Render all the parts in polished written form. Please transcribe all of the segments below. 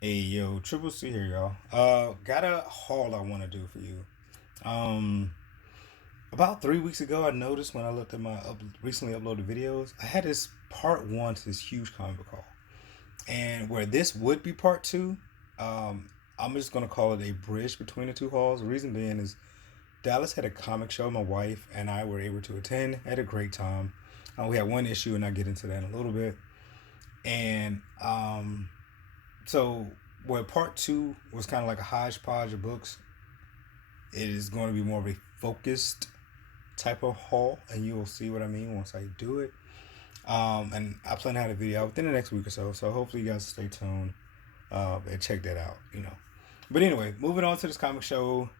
Hey yo, Triple C here, y'all. Got a haul I want to do for you. Um, about 3 weeks ago, I noticed when I looked at my recently uploaded videos, I had this part one to this huge comic book haul, and where this would be part two, I'm just gonna call it a bridge between the two hauls. The reason being is Dallas had a comic show. My wife and I were able to attend. Had a great time. We had one issue, and I'll get into that in a little bit. And so where part two was kind of like a hodgepodge of books, it is going to be more of a focused type of haul, and you will see what I mean once I do it. And I plan to have a video within the next week or so, so hopefully you guys stay tuned and check that out. But anyway, moving on to this comic show.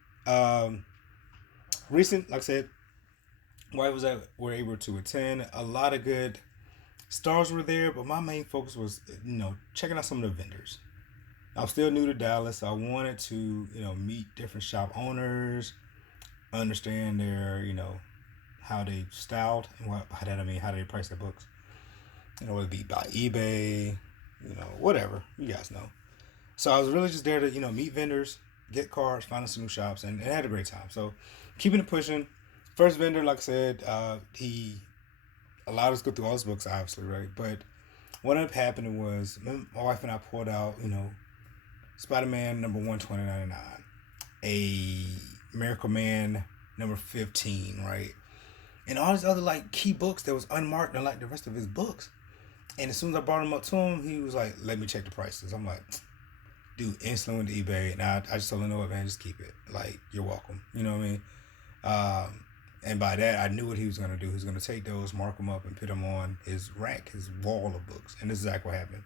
Recent, like I said, wife was at were able to attend. A lot of good stars were there, but my main focus was checking out some of the vendors. I'm still new to Dallas. So I wanted to, meet different shop owners, understand their, how they styled and what by that I mean how they price their books. Whether it be by eBay, whatever. You guys know. So I was really just there to, meet vendors, get cards, find some new shops, and had a great time. So keeping it pushing. First vendor, like I said, he allowed us to go through all his books, obviously, right? But what ended up happening was my wife and I pulled out, Spider-Man number 120.99, a Miracle Man number 15, right? And all these other like key books that was unmarked and like the rest of his books. And as soon as I brought him up to him, he was like, "Let me check the prices." I'm like, "Dude, instantly went to eBay." And I just told him, "No, man, just keep it. Like, you're welcome." You know what I mean? And by that, I knew what he was gonna do. He was gonna take those, mark them up, and put them on his rack, his wall of books. And this is exactly what happened.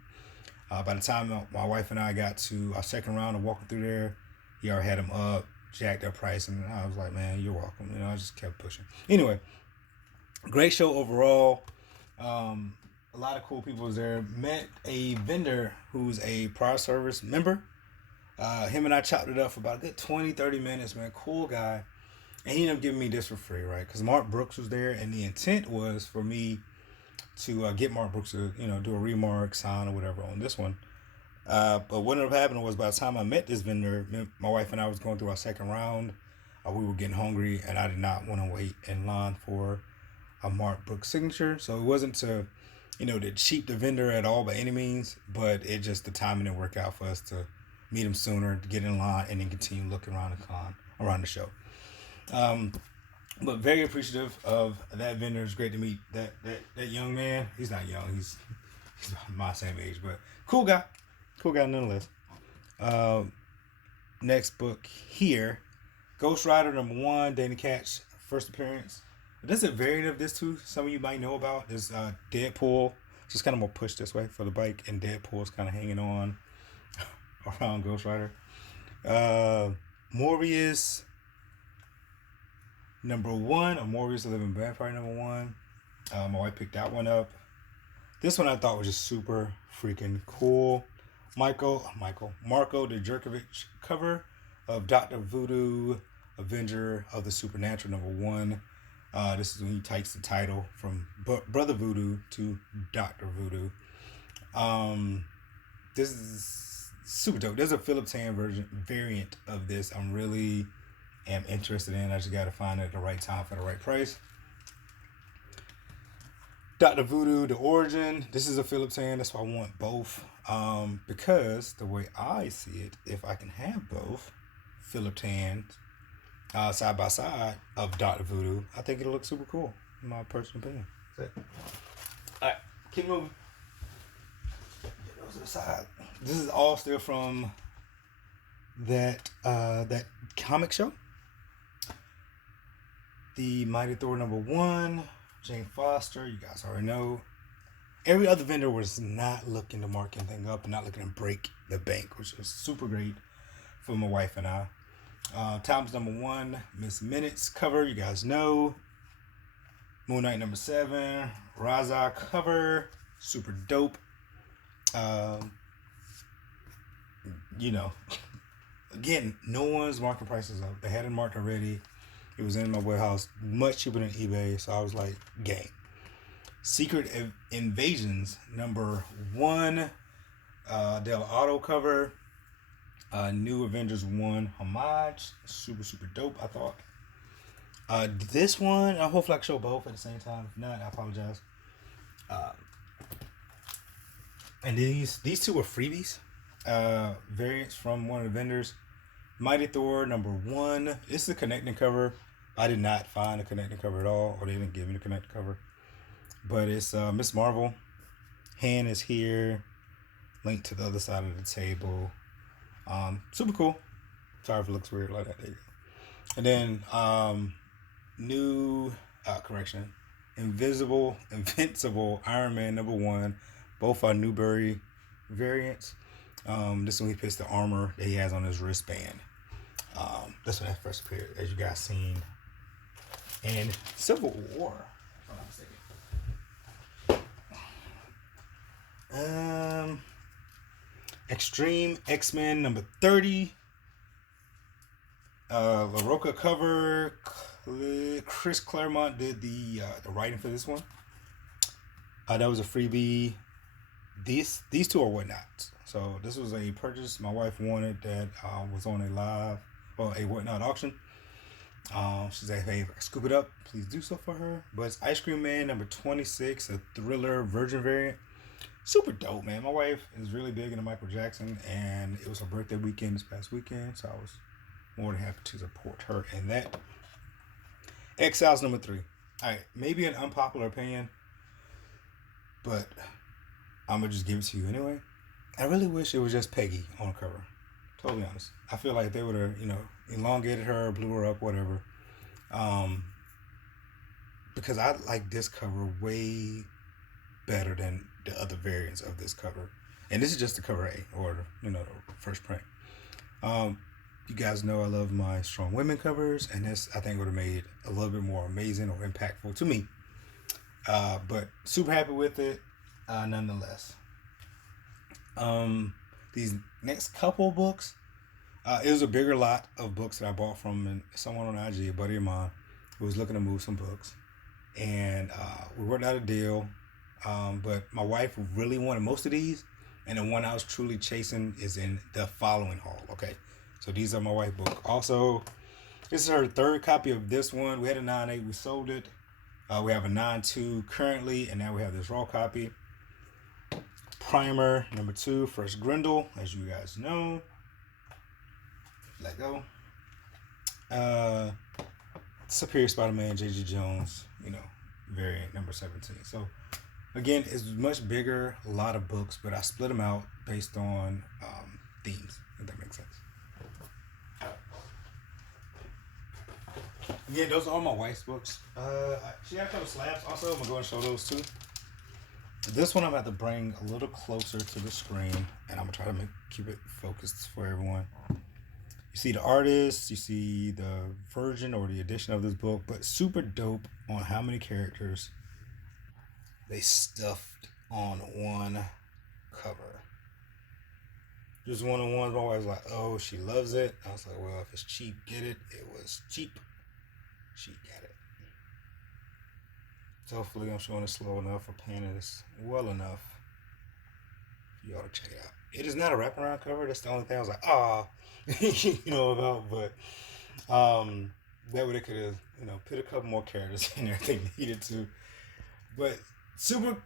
By the time my wife and I got to our second round of walking through there, he already had them up, jacked up price, and I was like, "Man, you're welcome." I just kept pushing. Anyway, great show overall. A lot of cool people was there. Met a vendor who's a prior service member. Him and I chopped it up for about a good 20, 30 minutes, man. Cool guy. And he ended up giving me this for free, right? Because Mark Brooks was there, and the intent was for me to get Mark Brooks to, do a remark, sign, or whatever on this one. But what ended up happening was by the time I met this vendor, my wife and I was going through our second round. We were getting hungry, and I did not want to wait in line for a Mark Brooks signature. So it wasn't to cheat the vendor at all by any means, but it just the timing didn't work out for us to meet him sooner, to get in line, and then continue looking around the show. But very appreciative of that vendor. It's great to meet that young man. He's not young. He's my same age, but cool guy. Cool guy nonetheless. Uh, Next book here, Ghost Rider number 1, Danny Catch first appearance. There's a variant of this too. Some of you might know about. There's Deadpool. Just kind of more pushed this way for the bike, and Deadpool's kind of hanging on around Ghost Rider. Morbius number 1, or Morbius the Living Vampire number 1. My wife picked that one up. This one I thought was just super freaking cool. Marco Djurkovic cover of Dr. Voodoo, Avenger of the Supernatural number 1. This is when he takes the title from Brother Voodoo to Dr. Voodoo. This is super dope. There's a Philip Tan variant of this. I'm really am interested in. I just got to find it at the right time for the right price. Dr. Voodoo, the origin. This is a Philip Tan. That's why I want both. Because the way I see it, if I can have both Philip Tan side by side of Dr. Voodoo, I think it'll look super cool, in my personal opinion. That's it. Alright, keep moving. Get those to the side. This is all still from that comic show. The Mighty Thor number 1, Jane Foster, you guys already know. Every other vendor was not looking to mark anything up and not looking to break the bank, which was super great for my wife and I. Times number 1, Miss Minutes cover, you guys know. Moon Knight number 7, Raza cover, super dope. Again, no one's marking prices up. They had it marked already. It was in my warehouse, much cheaper than eBay, so I was like, game. Secret Invasions number 1, Del Auto cover. New Avengers 1 homage. Super, super dope, I thought. This one, I hopefully I can show both at the same time. If not, I apologize. Uh, and these two are freebies. Variants from one of the vendors. Mighty Thor #1. This is a connecting cover. I did not find a connecting cover at all, or they didn't give me the connecting cover. But it's Miss Marvel. Hand is here. Link to the other side of the table. Super cool. Sorry if it looks weird like that. There you go. And then new correction. Invincible Iron Man #1. Both are Newberry variants. This one he puts the armor that he has on his wristband. That's when that first appeared, as you guys seen in Civil War. If I'm not mistaken. Extreme X-Men #30. LaRocca cover. Chris Claremont did the writing for this one. That was a freebie. These two are whatnots. So this was a purchase my wife wanted that was on a live or a whatnot auction. She said, "Hey, if I can scoop it up, please do so for her." But it's Ice Cream Man #26, a Thriller Virgin variant. Super dope, man. My wife is really big into Michael Jackson, and it was her birthday weekend this past weekend, so I was more than happy to support her in that. Exiles #3. All right, maybe an unpopular opinion, but I'm gonna just give it to you anyway. I really wish it was just Peggy on the cover. Totally honest. I feel like they would have, elongated her, blew her up, whatever. Because I like this cover way better than the other variants of this cover. And this is just the cover A, or the first print. You guys know I love my strong women covers, and this I think would have made a little bit more amazing or impactful to me. But super happy with it, nonetheless. These next couple books, it was a bigger lot of books that I bought from someone on IG, a buddy of mine, who was looking to move some books, and we worked out a deal. But my wife really wanted most of these, and the one I was truly chasing is in the following haul. Okay, so these are my wife book. Also, this is her third copy of this one. We had a 9.8, we sold it. We have a 9.2 currently, and now we have this raw copy. Primer #2, First Grendel, as you guys know. Let go. Superior Spider-Man, J.G. Jones, variant #17. So, again, it's much bigger, a lot of books, but I split them out based on themes, if that makes sense. Again, those are all my wife's books. She had a couple slabs. Also, I'm going to go and show those too. This one I'm going to have to bring a little closer to the screen, and I'm going to try to keep it focused for everyone. You see the artist, you see the version or the edition of this book, but super dope on how many characters they stuffed on one cover. Just one of the ones my wife was like, "Oh, she loves it." I was like, "Well, if it's cheap, get it." It was cheap. She got it. So hopefully I'm showing it slow enough or panning this well enough for y'all to check it out. It is not a wraparound cover. That's the only thing I was like, about. But that way they could have, put a couple more characters in there if they needed to. But super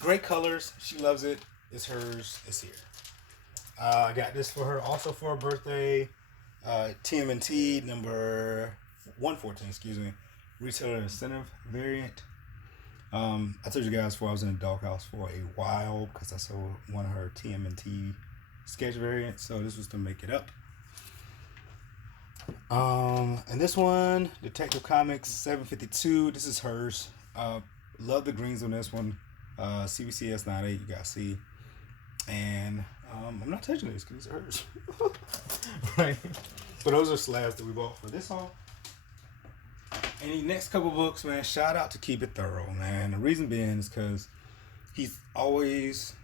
great colors. She loves it. It's hers. It's here. I got this for her also for her birthday. TMNT #114, retailer incentive variant. I told you guys before I was in the doghouse for a while because I sold one of her TMNT sketch variants, so this was to make it up. And this one, Detective Comics 752. This is hers. Love the greens on this one. CBCS 98, you guys see. And I'm not touching these because these are hers. Right? But those are slabs that we bought for this haul. And the next couple books, man, shout out to Keep It Thorough, man. The reason being is because he's always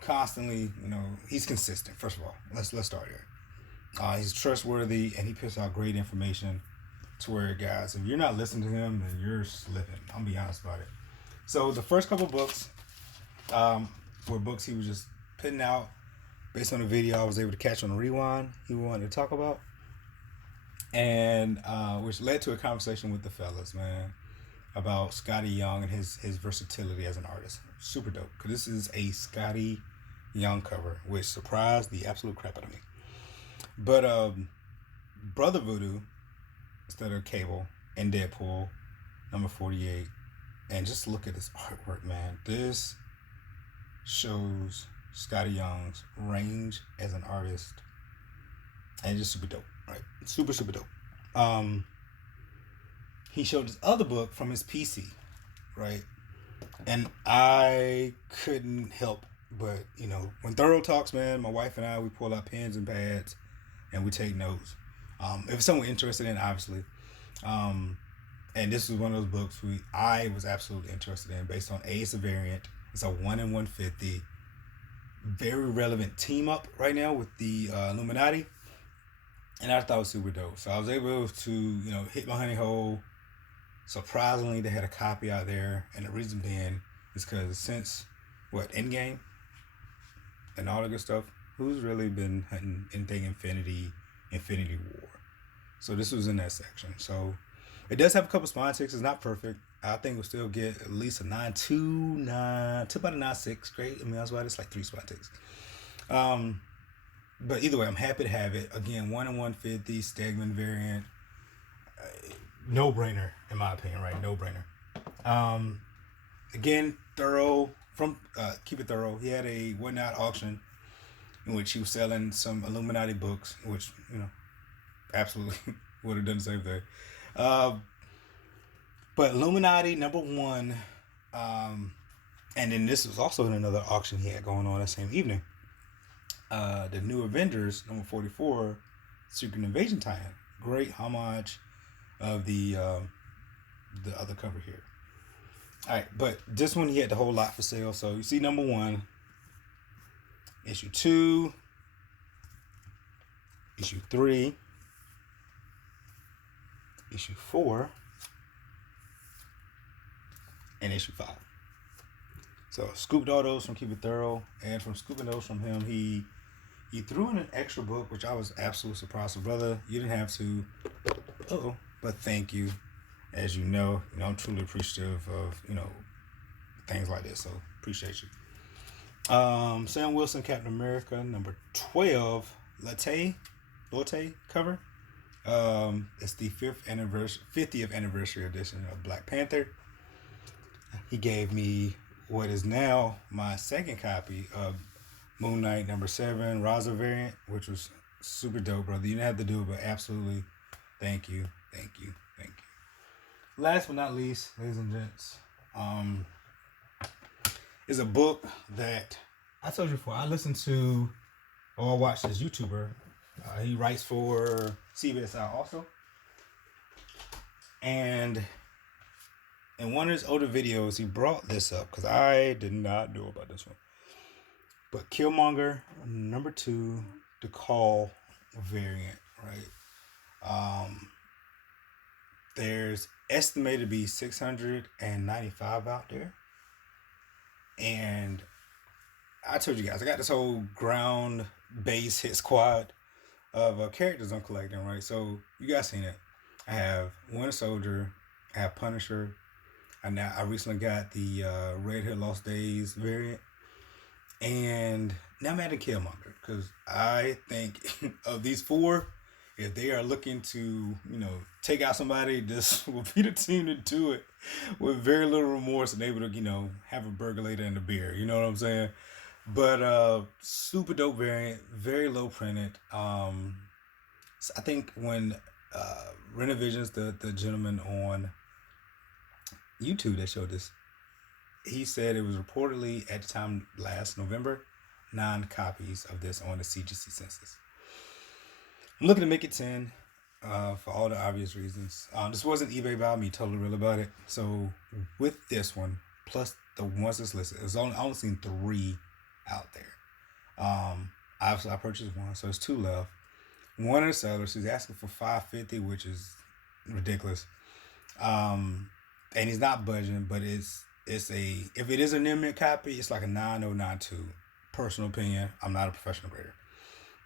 constantly, he's consistent. First of all, let's start here. He's trustworthy, and he puts out great information to where, guys, if you're not listening to him, then you're slipping. I'll be honest about it. So the first couple books were books he was just putting out based on the video I was able to catch on the rewind he wanted to talk about, and which led to a conversation with the fellas, man, about Scotty Young and his versatility as an artist. Super dope, because this is a Scotty Young cover, which surprised the absolute crap out of me. But Brother Voodoo instead of Cable and Deadpool number 48, and just look at this artwork, man. This shows Scotty Young's range as an artist, and just super dope, right? Super dope. He showed his other book from his PC, right? And I couldn't help but, when Thorough talks, man, my wife and I, we pull out pens and pads and we take notes. If it's something we're interested in, obviously. And this was one of those books I was absolutely interested in, based on it's a variant. It's a 1 in 150. Very relevant team up right now with the Illuminati. And I thought it was super dope. So I was able to, hit my honey hole. Surprisingly, they had a copy out there. And the reason being is because since, Endgame and all the good stuff, who's really been hunting anything Infinity War? So this was in that section. So it does have a couple spine ticks. It's not perfect. I think we'll still get at least a 9.2, to about a 9.6 grade. I mean, that's why it's like 3 spine ticks. But either way, I'm happy to have it. Again, 1 in 150 Stegman variant. No brainer, in my opinion, right? No brainer. Again, Thorough from Keep It Thorough. He had a Whatnot auction in which he was selling some Illuminati books, which absolutely would have done the same thing. But Illuminati number 1, and then this was also in another auction he had going on that same evening. The New Avengers number 44, Secret Invasion tie-in. Great homage of the other cover here. All right, but this one he had the whole lot for sale. So you see number 1, issue 2, issue 3, issue 4, and issue 5. So scooped all those from Keep It Thorough, and from scooping those from him, he threw in an extra book, which I was absolutely surprised. So brother, you didn't have to. But thank you. As you know, I'm truly appreciative of things like this. So appreciate you. Sam Wilson, Captain America, number 12, Latte cover. It's the 50th anniversary edition of Black Panther. He gave me what is now my second copy of Moon Knight number 7, Raza variant, which was super dope, brother. You didn't have to do it, but absolutely, thank you. Last but not least, ladies and gents, is a book that I told you before. I listened to, or I watched this YouTuber. He writes for CBSI also. And in one of his older videos, he brought this up, because I did not know about this one. But Killmonger number 2, the Call variant, right? There's estimated to be 695 out there. And I told you guys, I got this whole ground base hit squad of characters I'm collecting, right? So you guys seen it. I have Winter Soldier, I have Punisher, and now I recently got the Red Hood Lost Days variant. And now I'm adding Killmonger, because I think of these 4, if they are looking to, take out somebody, this will be the team to do it with very little remorse and able to, have a burger later and a beer. You know what I'm saying? But super dope variant, very low printed. I think when Renovisions, the gentleman on YouTube that showed this, he said it was reportedly at the time last November, 9 copies of this on the CGC census. I'm looking to make it 10 for all the obvious reasons. This wasn't eBay by me, totally real about it. So with this one, plus the ones that's listed, I only seen 3 out there. Obviously I purchased 1, so it's 2 left. One of the sellers, she's asking for $550, which is ridiculous. And he's not budging, but it's a, if it is a near mint copy, it's like a 9092 personal opinion. I'm not a professional grader.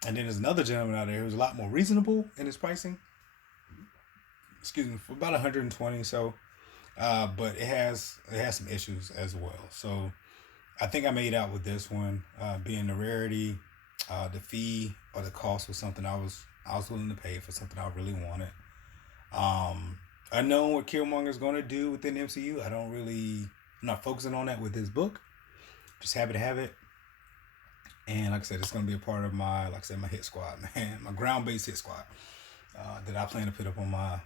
And then there's another gentleman out there who's a lot more reasonable in his pricing. Excuse me, for about 120. So, but it has some issues as well. So I think I made out with this one, being the rarity, the fee or the cost was something I was willing to pay for something I really wanted. Unknown what Killmonger's going to do within the MCU. I'm not focusing on that with this book. Just happy to have it. And like I said, it's going to be a part of my hit squad, man, my ground-based hit squad that I plan to put up on my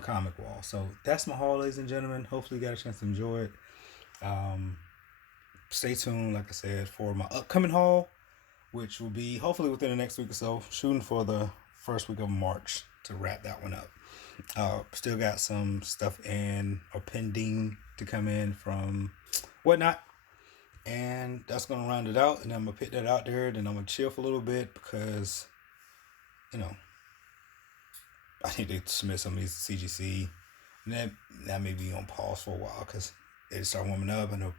comic wall. So that's my haul, ladies and gentlemen. Hopefully you got a chance to enjoy it. Stay tuned, like I said, for my upcoming haul, which will be hopefully within the next week or so, shooting for the first week of March to wrap that one up. Still got some stuff in or pending to come in from Whatnot. And that's going to round it out. And I'm going to put that out there. Then I'm going to chill for a little bit because, I need to submit some of these CGC. And that may be on pause for a while because they start warming up. I know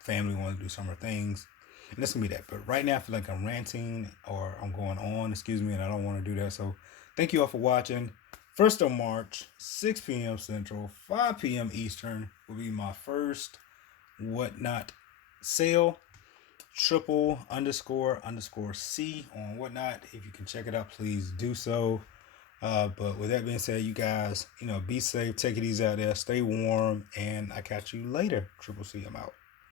family want to do summer things. And that's going to be that. But right now I feel like I'm ranting or I'm going on, and I don't want to do that. So thank you all for watching. 1st of March, 6 p.m. Central, 5 p.m. Eastern will be my first Whatnot sale. ___C on Whatnot. If you can check it out, please do so. But with that being said, you guys, be safe, take it easy out there, stay warm, and I catch you later. C, I'm out.